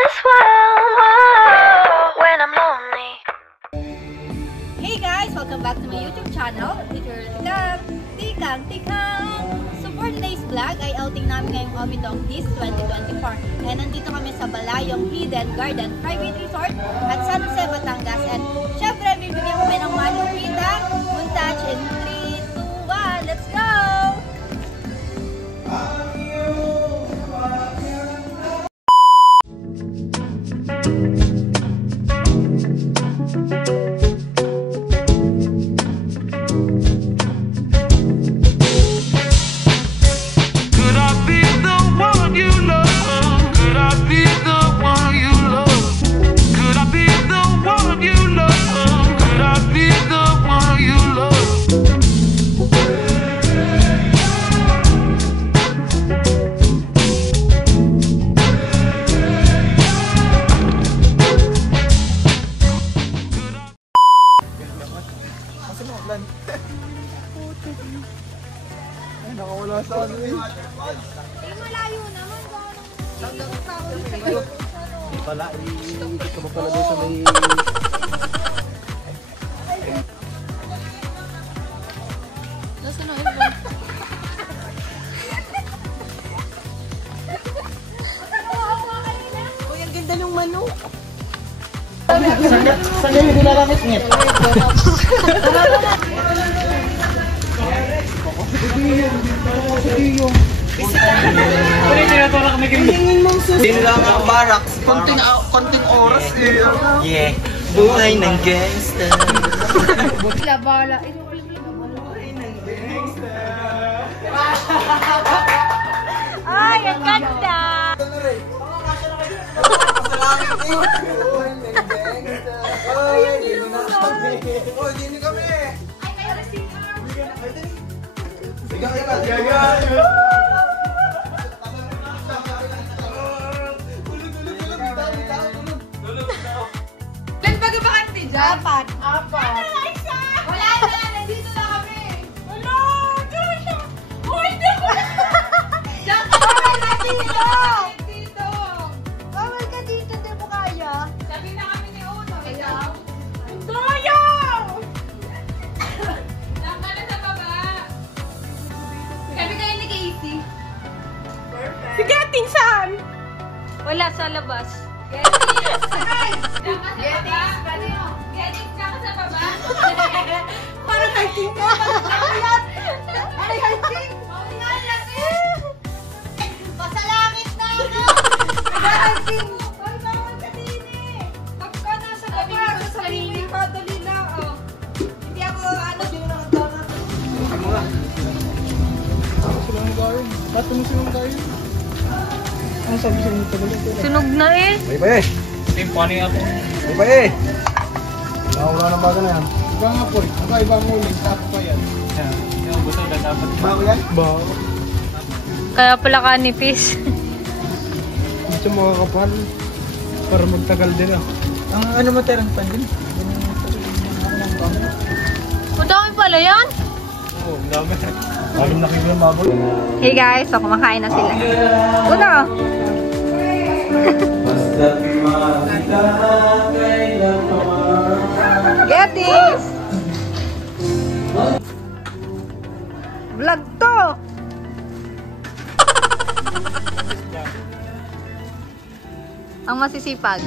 as well. When I'm lonely. Hey guys! Welcome back to my YouTube channel. It's your Tikang. So for today's vlog ay outing namin ngayong Omidong This 2024. And nandito kami sa Balayong Hidden Garden Private Resort at San Jose, Batangas. And syempre, bibigyan ko kayo ng malupitang montage in 3, 2, 1. Let's go! Ay, nakawala sa ano eh. Eh, malayo naman. Hindi pala, ikot ka ba pala doon sa may... Nasa na iba? Uy, ang ganda ng manok. Saan yung nilagamit niya? Hindi lang ang barracks. Konting oras eh. Yeah. Buhay ng gangster. Bala. Ay, ang ganda! Oh, hindi kami. Ay, kayo na singer. Sige. Ilan ba bakante dyan? Apat. Wala na, nandito na kami. Wala, Joshua. Oh, hindi ko na. Diyan ka na dito. Dito. Bawal ka dito, di mo kaya. Sabi na kami ni Uno. Ikaw. Daya! Diyan ka na sa baba. Kami kayo ni Casey. Perfect. Si Getting saan? Wala, sa labas. Gettings! Ay! Diyan ka sa baba. Gettings, diyan ka sa baba. Para hiking ka. Ay, hiking! Oo nga lang eh. Pasalangit na ako. Hiking! Ay, bawal ka din eh. Pagka nasa baba, sa sarili ka, dali na. Hindi ako, din na ang donut. Silang gawin. Ba't mo silang gawin? Ano sabi sa inyo tagal? Sunog na eh. Bye-bye. Paano nga po? Bye-bye. Wala na bago na yan. Ibang apoy. Ibang uling. Tapos pa yan. Yung buto na dapat. Bago yan? Bago. Kaya pala kanipis. Gusto mo kakapal. Para magtagal din ah. Ang ano materang pan din? Madami pala yan. Oo, dami. Alam na kayo ng baboy. Hey guys, so kumakain na sila. Uno! Gettings! Vlog to! Ang masisipag.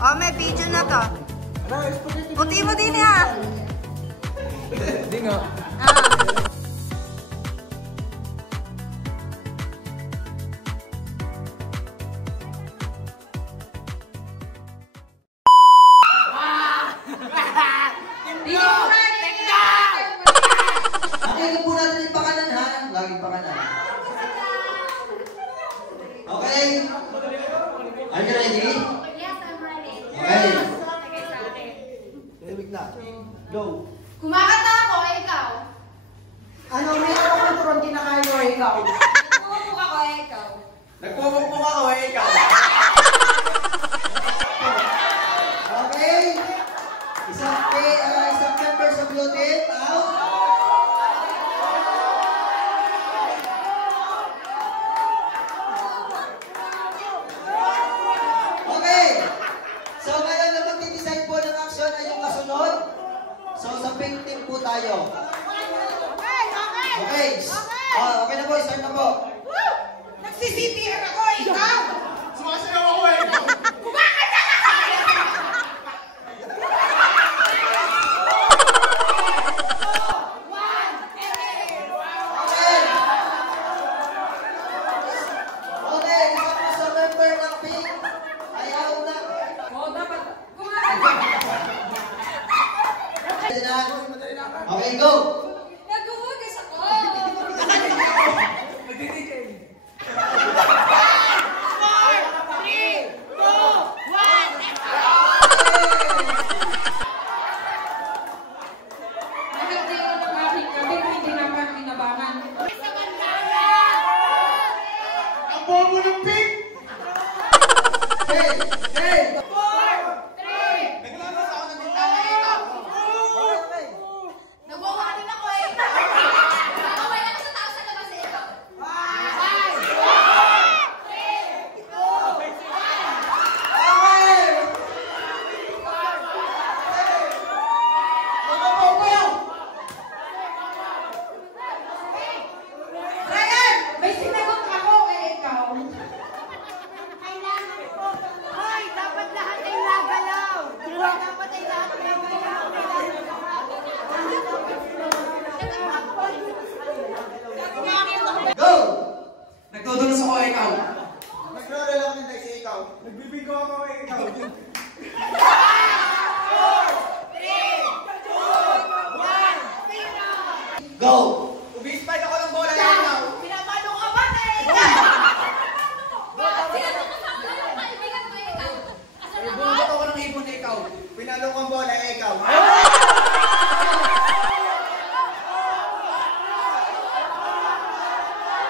Oh, may video na to. Puti mo din ha. Hindi nga. Lagyan po natin yung pakanan ha. Laging pakanan. Okay? Are you ready? Yes, I'm ready. Okay. Sige sa akin. Wait na. Go. Kumakanta ako, ikaw. Ano, may ako tuturon kinakayo ikaw. Nagpupuk ako, ikaw. Nagpupukpuk ako ikaw. Okay? Isang member sa blue team. Out. Okay. So ngayon na magdi-decide po ng action ay yung kasunod. So sa pink team po tayo. Okay. Okay na po. Start na po. Nagsi-CPR ako, ikaw. Sumasayaw ako eh. Kumakanta ka! Okay. Okay. Isa po sa member ng pink. Ayaw na. Dapat kumakanta. Okay, go. Naghuhugas ako. Ang bobo ng pink! Okay. Okay. Naglalabas ako ng bintana ikaw. Okay. Nagwawanin ako, ikaw. Nakaway ako sa tao sa labas, ikaw. Ryan, may sinagot ako, ikaw. Kailangan po. Hoy, dapat lahat ay nagalaw. Dapat ay lahat ay nagalaw. Go. Nagtutulos ako ikaw. Naglalala din tayo sa ikaw. Nagbibigo ako ikaw. Go. Ubi-spike ako ng bola ikaw. Pinapalo ka ba na Bumot ako ng ibon na ikaw. Pinalo ko ang bola ikaw.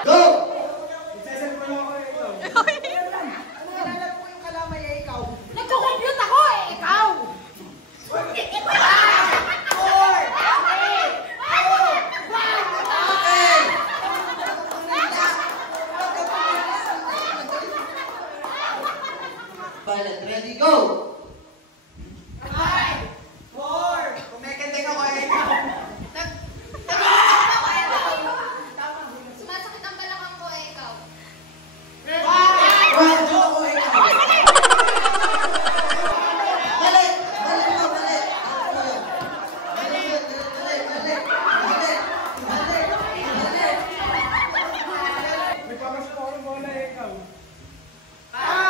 Go. Sesend mo lang ako ikaw. Nagko-compute ako, ikaw. Pilot, ready, go. Kumekendeng ako ikaw. Sumasakit ang balakang ko, ikaw. Radyo ako ikaw. Mali. Mali po, mali. Mali. Mali. May pamasok ako ng bola ikaw.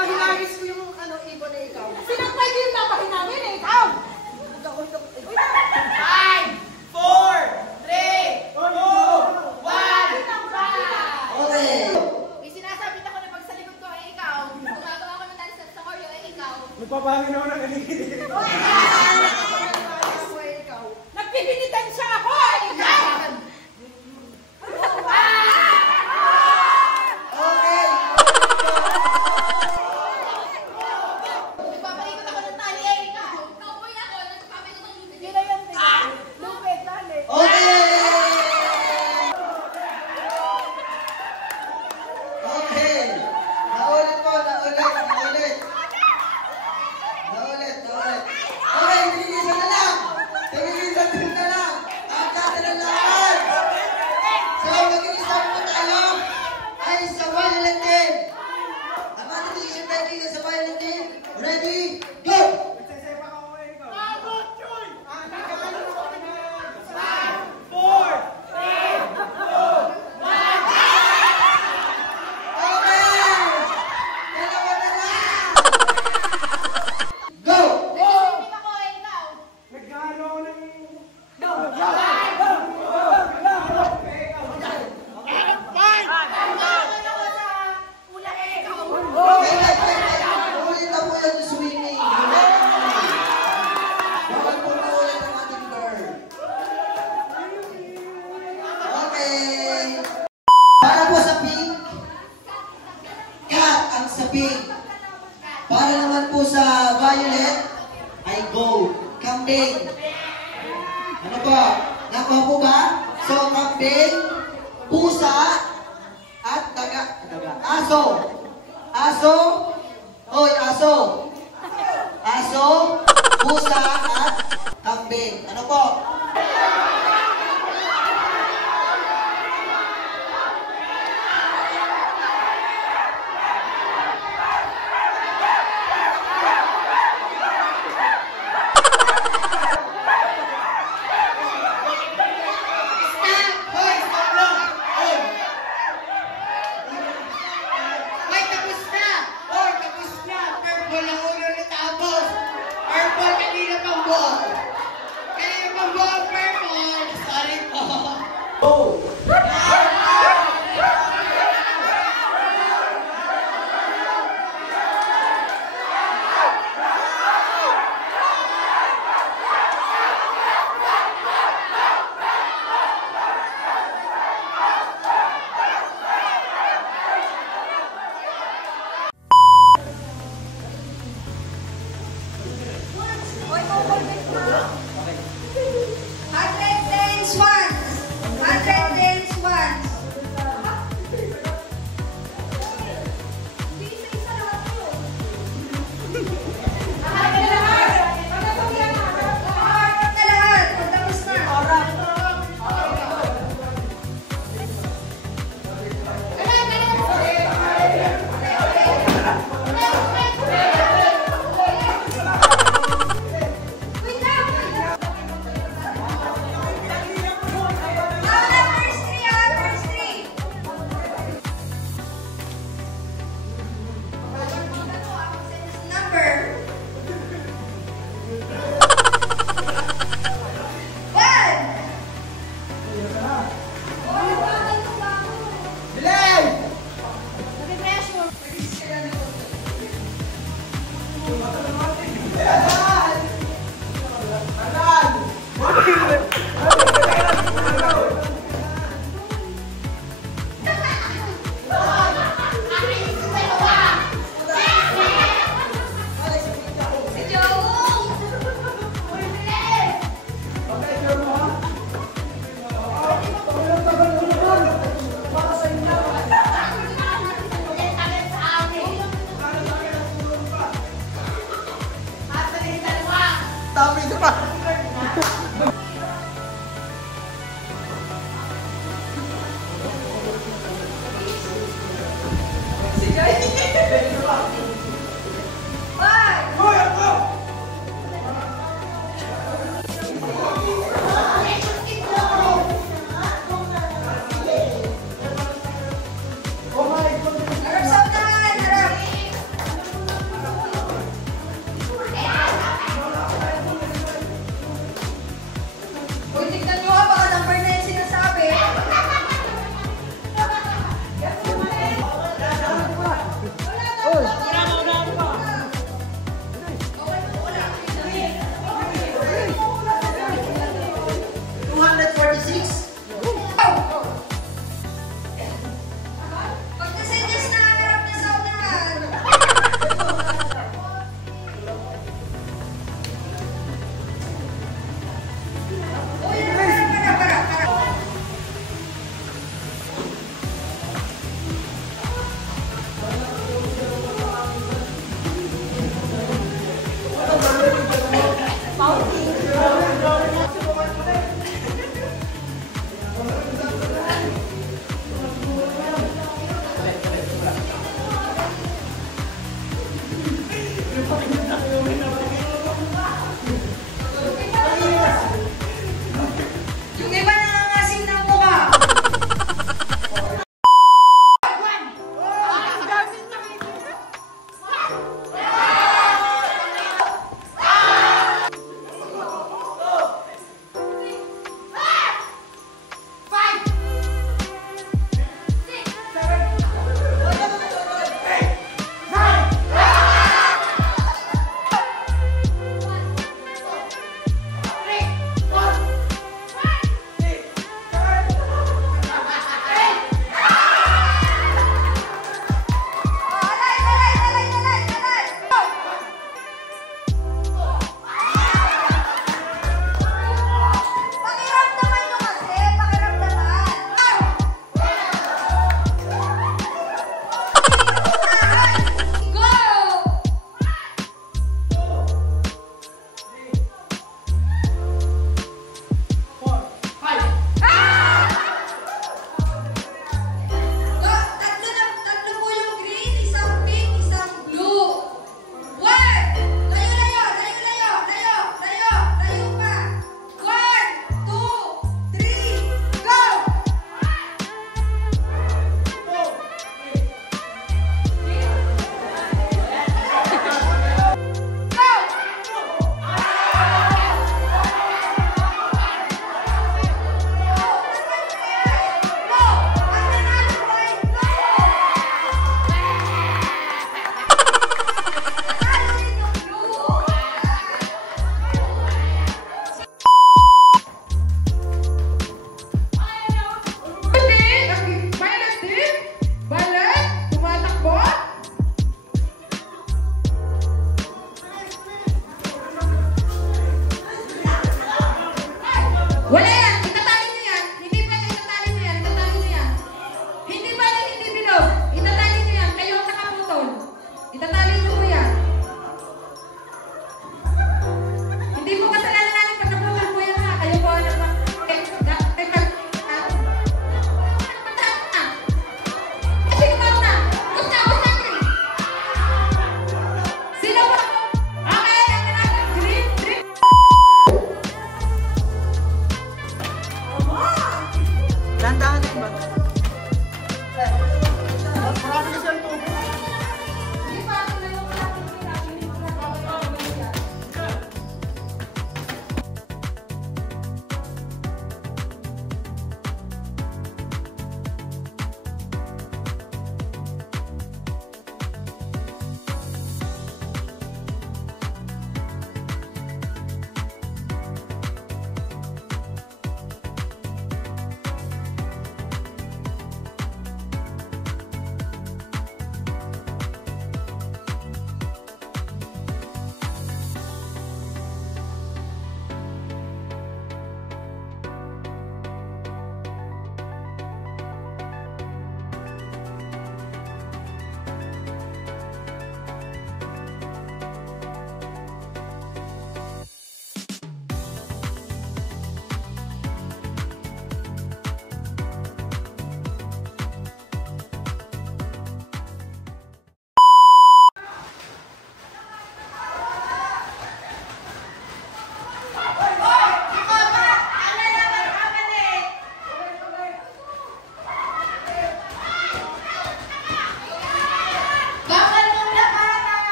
Hilagis ko yung ibon na ikaw. Sinampay ko yung napahin namin, ikaw. 5, 4, 3, 2, 1. Okay. May sinasabit ako na pag sa likod ko, ikaw. Gumagawa ko ng dance sa choreo, ikaw. Magpapahangin ako ng aligid. Nagpipinitan siya ako, ikaw. Okay. Nagpapalikot ako ng tali, ikaw. Cowboy ako, nagpapalikot ng lupit. Yun na yun, lupit, tali. Okay. Okay. Naulit po, naulit. Okay, bilisan na lang. Bilisan na lang. Ang dati na lahat. So, mag-i-start po tayo ay sa violent team. Ang ating decision making is sa violent team. Ready? Go! lang sa pink. Para naman po sa violet, ay gold. Kambing. Ano po? Nakuha po ba? So, kambing, pusa, at aso. Aso. Hoy, aso. Aso, pusa, at kambing. Ano po?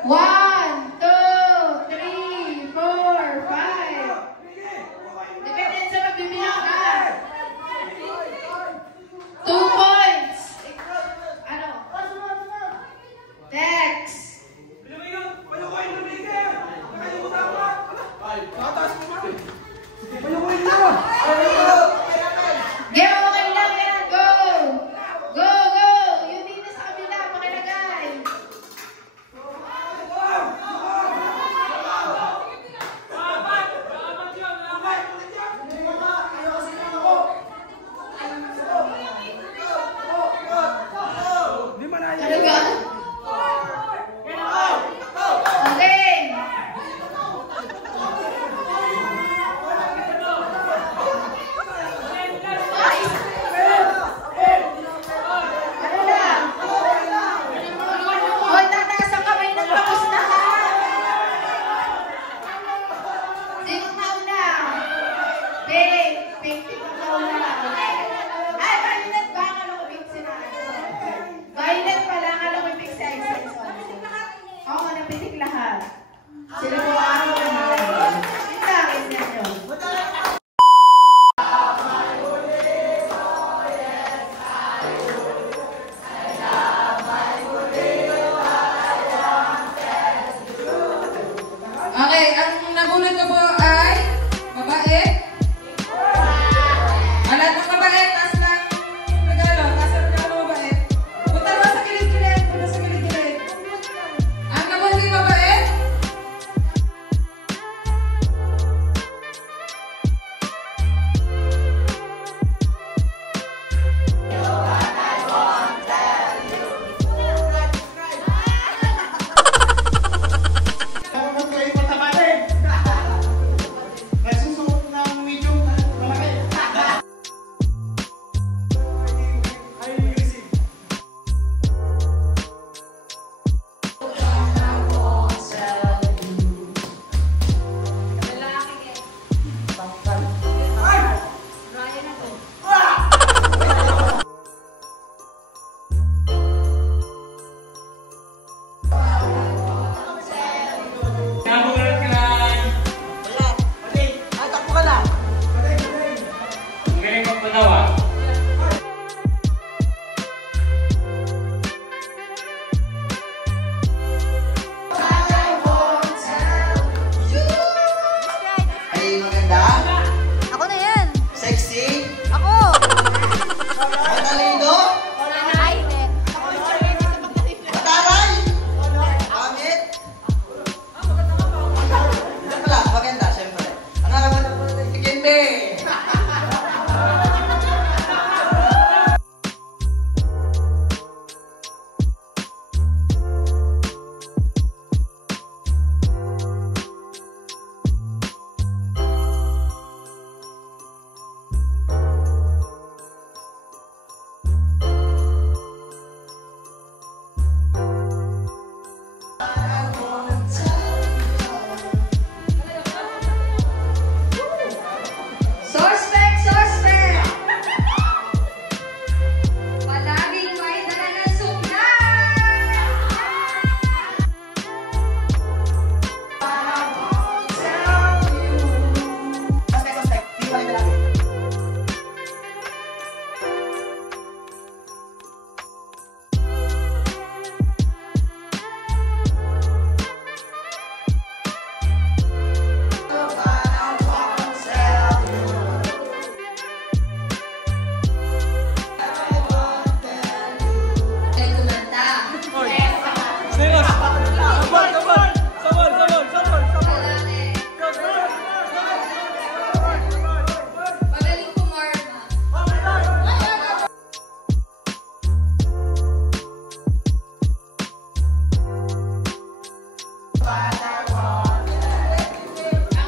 1, 2, 3, 4, 5. Depende sa magbibilang ka. 2 points. Ano? Next. Game, okay lang yan. Go! Go, go! Yung dito sa kabila, pakilagay. Talaga? Okay. Ano na? Hoy, tataas ang kamay ng tapos na ka. Sinong nauna? Pink. Pink ang nauna. Ay, Violet ba? Akala ko pink sila. Violet pala. Akala ko pink sa isa. Oo, napitik lahat. Sila po ang naman. Kita, isa nyo. Okay, ang nabulot ko po ay babae. Ang lahat ng babae, taas lang regalo. Taas lang regalo ng babae. Punta mo sa gilid-gilid. Punta sa gilid-gilid. Ang nabulot yung babae. Ay, maganda. Ako na yan. Sexy. Ako. Matalino. Ay, hindi. Mataray. Pangit. Wala, maganda, syempre. Ang harapan na po natin si Kimbe. Suspect, suspect! Palaging may dala ng supply! Suspect. Di ba yung lalaki? Kaya kumanta. Lalaki. Magaling pumarma.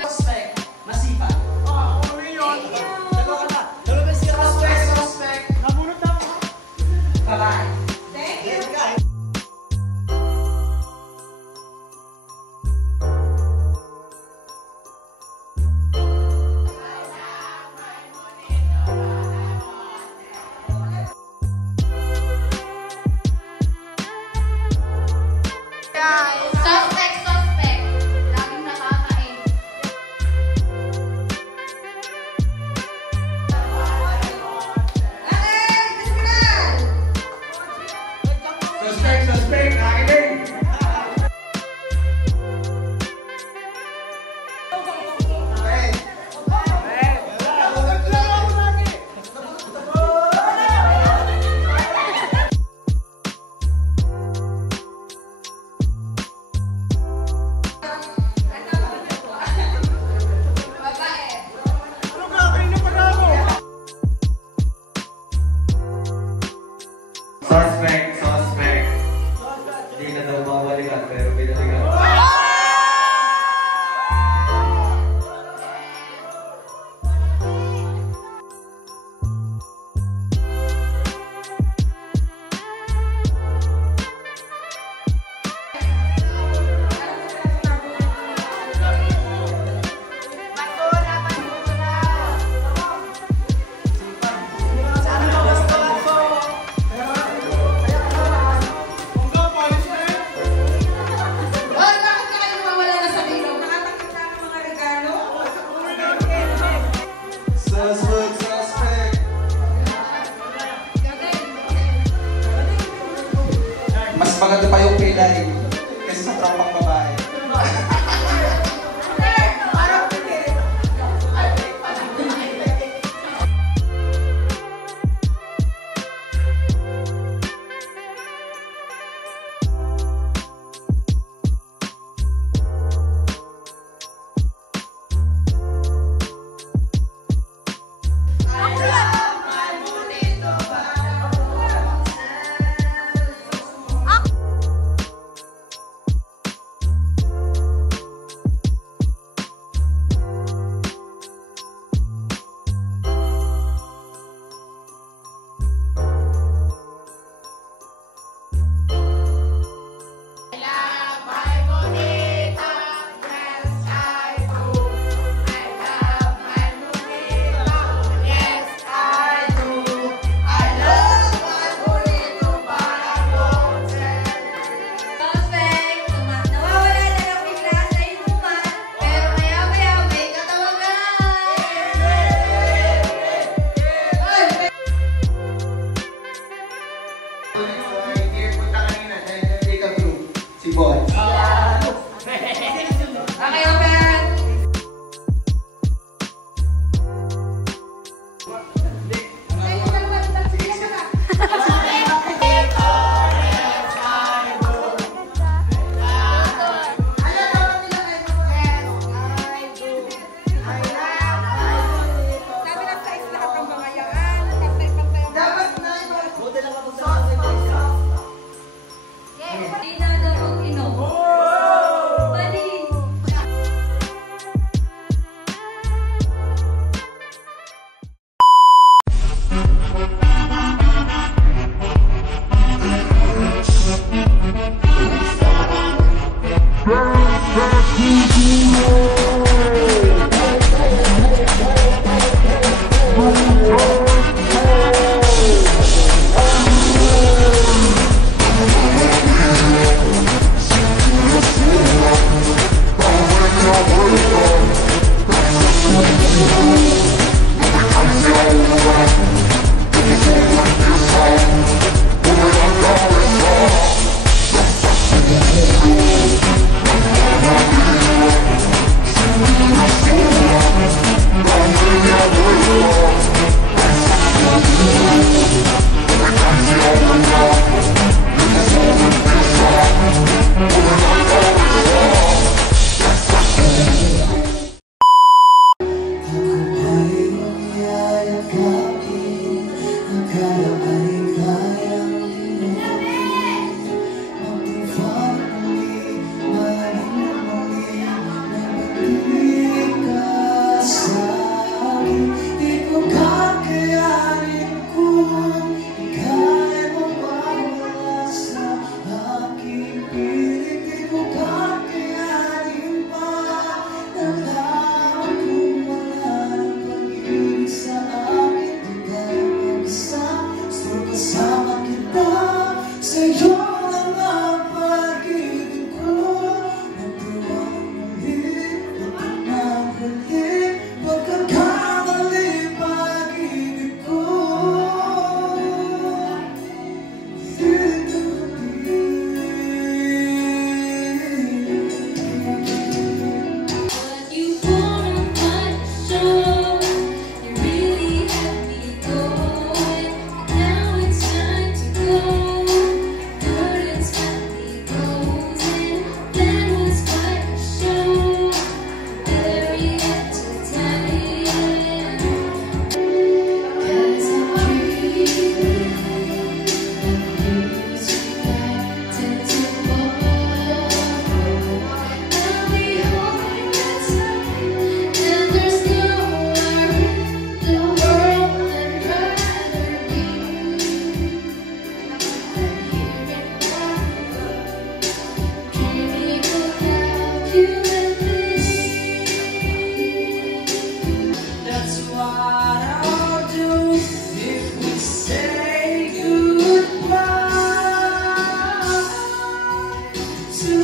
Suspect. Masipag. Suspect. Bye-bye. Thank you. Sa Suspect, suspect. Laging nakakain. Okay, disimulan! Suspect, nakinig! Suspect. Hindi na daw mabalikan, pero binalikan. Hoy, bakit ka kayo nawawala na sa bilog? Nakatakip na ng mga regalo? Suspect. Mas maganda pa yung pilay kaysa sa tropang babae.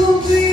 to be